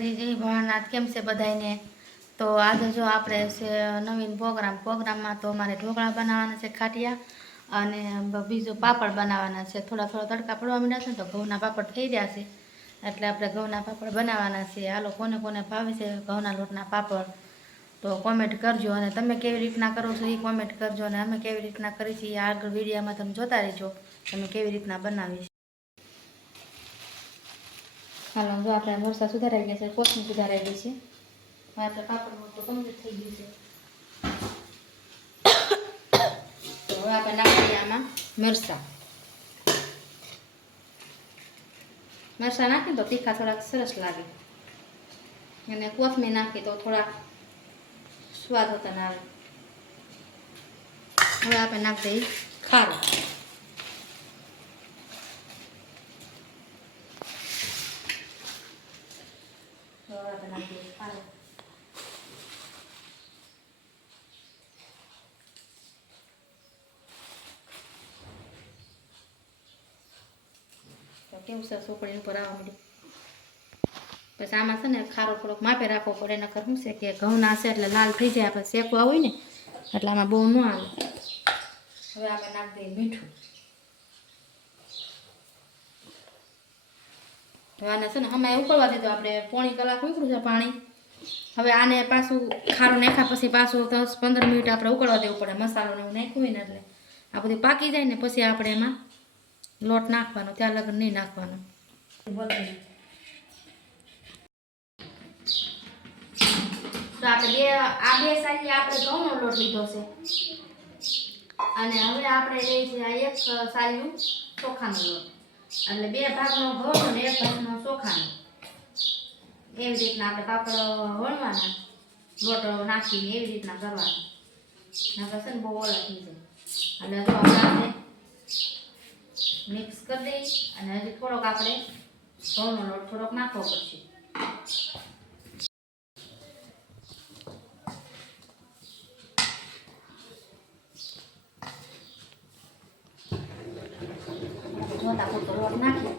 માતાજી જય ભોળાનાથ, કેમ છે બધાયને? તો આજે જો આપણે છે નવીન પ્રોગ્રામ, પ્રોગ્રામમાં તો અમારે ઢોકળા બનાવવાના છે, ખાટિયા અને બીજો પાપડ બનાવવાના છે. થોડા થોડા તડકા પડવા માંડ્યા છે તો ઘઉંના પાપડ થઈ રહ્યા છે. એટલે આપણે ઘઉંના પાપડ બનાવવાના છે. હાલો, કોને કોને ભાવે છે ઘઉંના લોટના પાપડ? તો કોમેન્ટ કરજો અને તમે કેવી રીતના કરો છો એ કોમેન્ટ કરજો અને અમે કેવી રીતના કરી છીએ એ આગળ વિડીયામાં તમે જોતા રહેજો. તમે કેવી રીતના બનાવી છે હાલો, જો આપણે મરસા સુધારાઈ ગયા છે કોથમી સુધારાઈ ગઈ છે. હવે આપણે પાપડ મોટું કમ્પ્લીટ થઈ ગયું છે. તો હવે આપણે નાખીએ આમાં મરસા મરસા નાખીએ તો તીખા થોડાક સરસ લાગે. અને કોથમીર નાખીએ તો થોડાક સ્વાદ હોતા આવે. હવે આપણે નાખી દઈએ ખારું હવે આપણે નાખી દઈએ ખારું તો કેવું છે સોકડી ઉપર આવવા માંડ્યું. પછી આમાં છે ને ખારો થોડોક માપે રાખવો પડે, નકર શું છે કે ઘઉંના છે એટલે લાલ થઈ જાય આપણે શેકવા હોય ને, એટલે આમાં બહુ ન આવે. હવે આપણે નાખી દઈએ મીઠું. આને છે ને હમણાં ઉકળવા દીધું, આપણે પોણી કલાક ઉકળ્યું છે પાણી. હવે આને પાછું ખારું નાખ્યા પછી પાછું દસ પંદર મિનિટ આપણે ઉકળવા દેવું પડે, મસાલો ને એવું નાખ્યું હોય ને એટલે. આ બધું પાકી જાય ને પછી આપણે એમાં લોટ નાખવાનો, ત્યાં લગન નહીં નાખવાનો. તો આપણે બે, આ બે સાલી આપણે ઘઉંનો લોટ લીધો છે. અને હવે આપણે એક સાલિયું ચોખાનો લોટ. એટલે બે ભાગનો ઘઉંનો ને એક ભાગનો ચોખાનો. એવી રીતના આપણે પાપડ વણવાના, લોટ નાખીને એવી રીતના કરવાના. નકર છે ને બહુ ઓલા થઈ જાય. એટલે આને મિક્સ કરી દઈએ અને હજી થોડોક આપણે ઘઉંનો લોટ થોડોક નાખવો પડશે. જોતા પૂરતો લોટ નાખી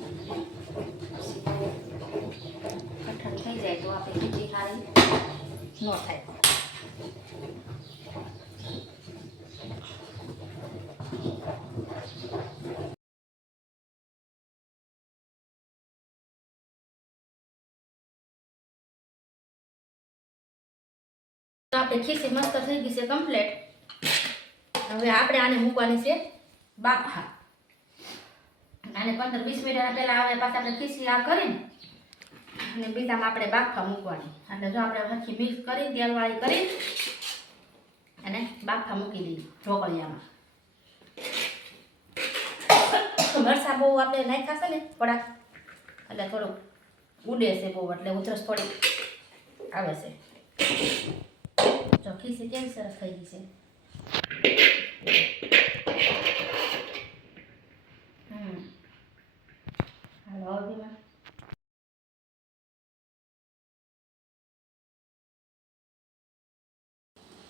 કઠણ થઈ જાય તો આપણે ખીચડી સારી ન થાય. તો આપણે ખીસી મસ્ત થઈ ગઈ છે કમ્પ્લીટ હવે આપણે આને મૂકવાની છે બાફા. અને પંદર વીસ મિનિટ પહેલા આવે પાછા આપણે ખીસી આ કરીને અને બીજામાં આપણે બાફા મૂકવાની. એટલે જો આપણે હરખી મિક્સ કરી, તેલવાળી કરી, અને બાફા મૂકી દઈએ ઢોકળિયામાં. વરસાદ બહુ આપણે નાખ્યા છે ને થોડાક, એટલે થોડુંક ઉડે છે બહુ, એટલે ઉધરસ થોડી આવે છે. જો ખીચડી કેવી સરસ થઈ ગઈ છે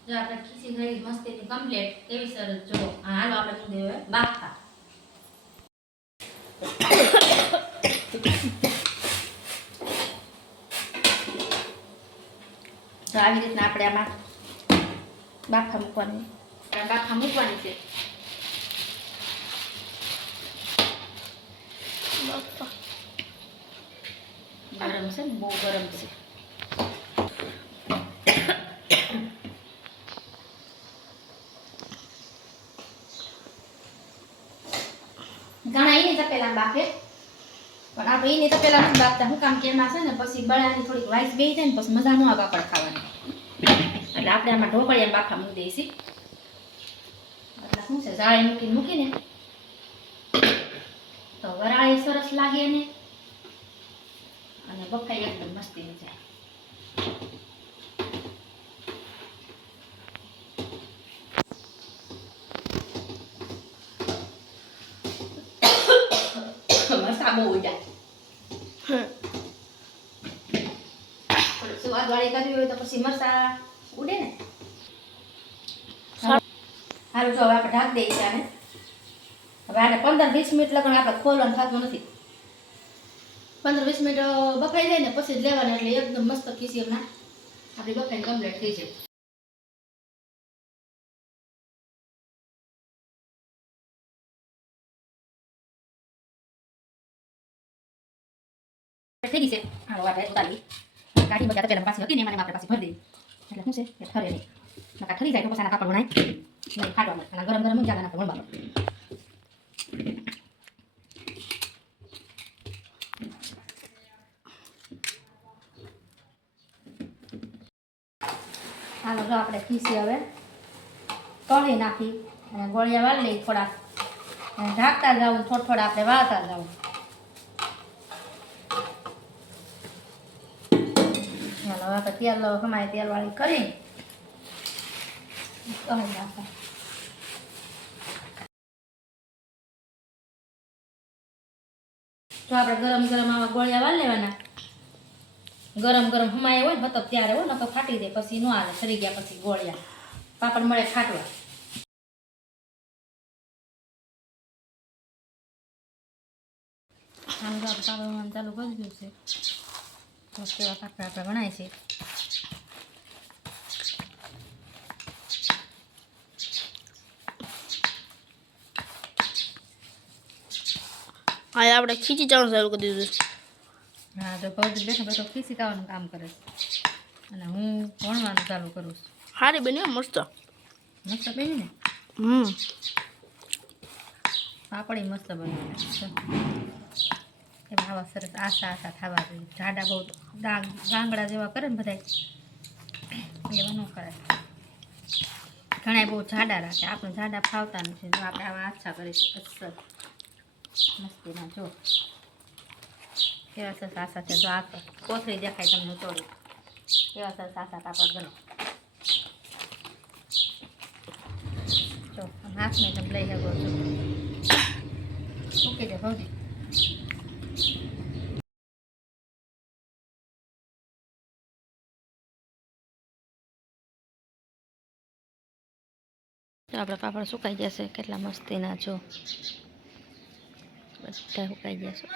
જો આપણે ખીસી ગઈ મસ્તીની કમ્પ્લીટ કેવી સરસ જો હાલો આપણે મૂકી દેવું બાફા તો આવી રીતના આપણે આમાં બાફા મૂકવાની બાફા મૂકવાની છે ગરમ છે ને બહુ ગરમ છે ઘણા એની તપેલા બાફે પણ આપણે એની તપેલા નથી બાફતા હું કામ કે એમાં છે ને પછી બળાની થોડીક વાઈસ બેસી જાય ને પછી મજા ન આવે પાપડ ખાવાની એટલે આપણે આમાં ઢોકળિયા બાફા મૂકી દઈશી એટલે શું છે જાળી મૂકીને મૂકીને તો વરાળી સરસ લાગે એને અને બફાઈ એકદમ મસ્તી થઈ જાય મરસા બહુ જાય સ્વાદવાળી કરવી હોય તો પછી મરસા ઉડે ને? સારું. જો હવે આપણે ઢાંકી દઈએ છીએ આને હવે આને પંદર વીસ મિનિટ લગન આપણે ખોલવાનું થતું નથી. પંદર વીસ મિનિટ બફાઈ જાય ને પછી જ લેવાના એટલે એકદમ મસ્ત ખીસી હમણાં. આપણી બફાઈ કમ્પ્લીટ થઈ જાય થઈ ગઈ છે. હાલો આપણે ઉતારી ગાડી બધા પહેલા પાસે હતી ને એમાં આપણે પાસે ભરી દઈએ. એટલે શું છે કે ઠરે નહીં નકા ઠરી જાય તો પછી આના કાપડ વણાય નહીં ફાટવા મળે અને ગરમ ગરમ જ જાગા આપણે વણવાનું હાલો જો આપણે ખીસી હવે તળી નાખી અને ગોળિયા વાળી લઈ થોડા અને ઢાંકતા જવું થોડા થોડા આપણે વાળતા જવું ચાલો હવે આપણે તેલ હમાય તેલ વાળી કરી. તો આપણે ગરમ ગરમ આવા ગોળિયા વાળ લેવાના. ગરમ ગરમ હમાય હોય મતલબ ત્યારે હોય તો ફાટી જાય, પછી ન આવે, સરી ગયા પછી ગોળિયા. પાપડ મળે ફાટવા ચાલુ કરી દીધું છે. તો કેવા પાપડ આપણે બનાવીએ છે હા આપણે ખીચી જવાનું શરૂ કરી દીધું હા તો ભૌતિક બેઠો બેઠો ખીચી ખાવાનું કામ કરે અને હું ભણવાનું ચાલુ કરું છું. સારી બની મસ્ત. મસ્ત બની ને? હમ. પાપડી મસ્ત બની એમાં આવા સરસ આશા આશા થવા જોઈએ. જાડા બહુ ડાંગ, ગાંગડા જેવા કરે ને બધા એવા ન કરે ઘણા બહુ જાડા રાખે. આપણે જાડા ફાવતા નથી. જો આપણે આવા આછા કરીશું અસર મસ્તીના, જો. કેવા સરસ આશા છે. જો આ કોથળી દેખાય તમને તોડી કેવા સરસ આશા કાપડ ગણો જો હાથમાં તમે લઈ શકો છો. મૂકી દે ભૌજી તો આપણા પાપડ સુકાઈ જશે, કેટલા મસ્તીના જો બધા સુકાઈ જશે.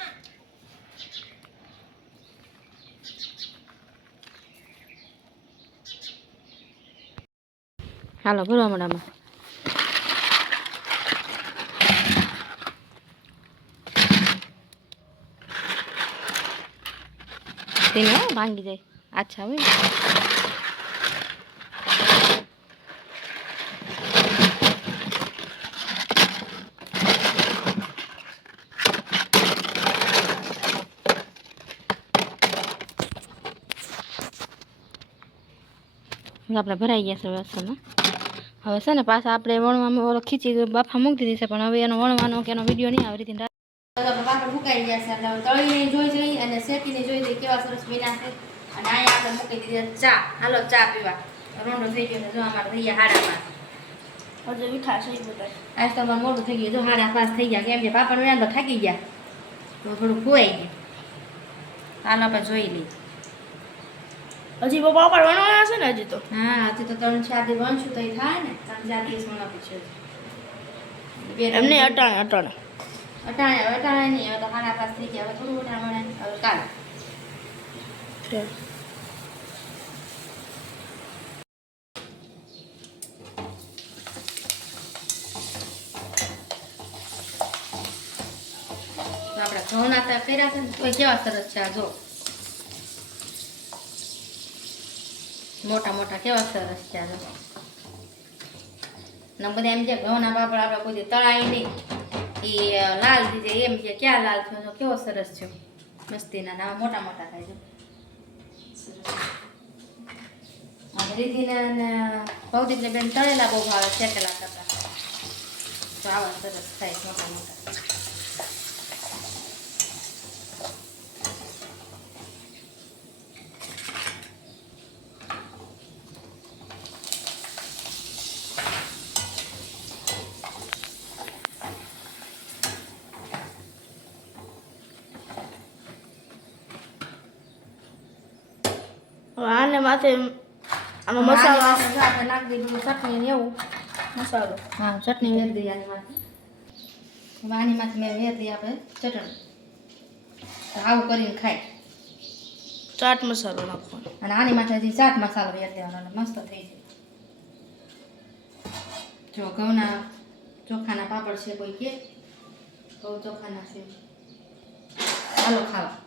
હાલો ભરવા મોડામાં તેને ભાંગી જાય. આછા હોય આપણે ભરાઈ ગયા છે વાસણમાં હવે છે ને પાછા આપણે વણવામાં ઓલો ખીચી બાફા મૂકી દીધી છે પણ હવે એનો વણવાનો કે એનો વીડિયો નહીં આવી રીતે પાપડ ગયા છે એટલે તળીને જોઈ જઈ અને શેકીને જોઈ જઈ કેવા સરસ બન્યા છે. અને અહીંયા આપણે મૂકી દીધી ચા. હાલો ચા પીવા. રોંડો થઈ ગયો જો અમારે થઈ ગયા હાડા હજુ મીઠા છે બધા. આજ તો અમારે મોટું થઈ ગયું. જો હાડા થઈ ગયા. કેમ કે પાપડ વણ્યા તો થાકી ગયા. તો થોડું ખોવાઈ ગયું. હાલ આપણે જોઈ લઈએ. હજી પપ્પા પર વણવાના છે ને હજી તો. હા હજી તો ત્રણ ચાર દિવસ વંશું તો થાય ને ત્રણ ચાર દિવસ મને પૂછ્યું એમને અટાણે અટાણે. અટાણે હવે અટાણે નહીં હવે તો હાડા પાસ થઈ ગયા હવે થોડું અટાણે હવે કાલ. આપણા ઘઉં ઘઉંના તો કર્યા છે ને તોય કેવા સરસ છે આ જો. મોટા મોટા કેવા સરસ છે ને બધા એમ છે ઘઉંના પાપડ આપણે કોઈ તળાય નહીં. એ લાલ દીધે, એમ કે ક્યાં લાલ થયો છો કેવો સરસ છે. મસ્તીના ના મોટા મોટા થાય છે. રીધિને ભૌતિકને બેન તળેલા બહુ ભાવે, શેકેલા કરતા. તો આવા સરસ થાય મોટા મોટા. આને માથે આમાં મસાલો માથે આપણે નાખી દીધું ચટણી ને એવું મસાલો. હા ચટણી વેરી દઈએ આની માથે. હવે આની માથે મેં વેરી આપણે ચટણી. આવું કરીને ખાય. ચાટ મસાલો નાખવાનો. અને આની હજી ચાટ મસાલો વેર દેવાનો મસ્ત થઈ જાય. જો ઘઉંના ચોખાના પાપડ છે કોઈ કે ઘઉં ચોખાના છે. ચાલો ખાવા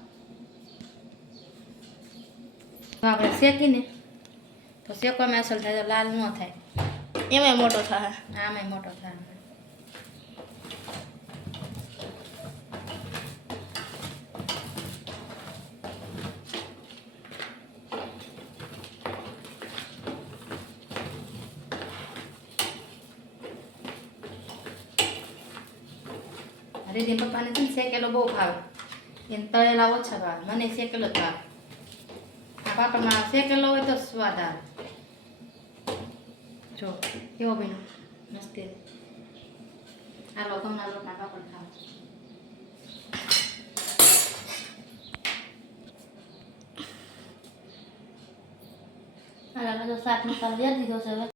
તો આપણે શેકીને તો શેકવામાં અસલ થાય તો લાલ ન થાય. એમાંય મોટો થાય. આમાંય મોટો થાય. રીતિ પપ્પાને છે ને શેકેલો બહુ ભાવે. એને તળેલા ઓછા ભાવે. મને શેકેલો જ ભાવે. પાપડમાં શેકેલો હોય તો સ્વાદ આવે. જો, કેવો બેન મસ્ત હાલો ઘઉંના લોટના પાપડ ખાવ. હાલો તો શાક મસાલો વેરી દીધો છે હવે.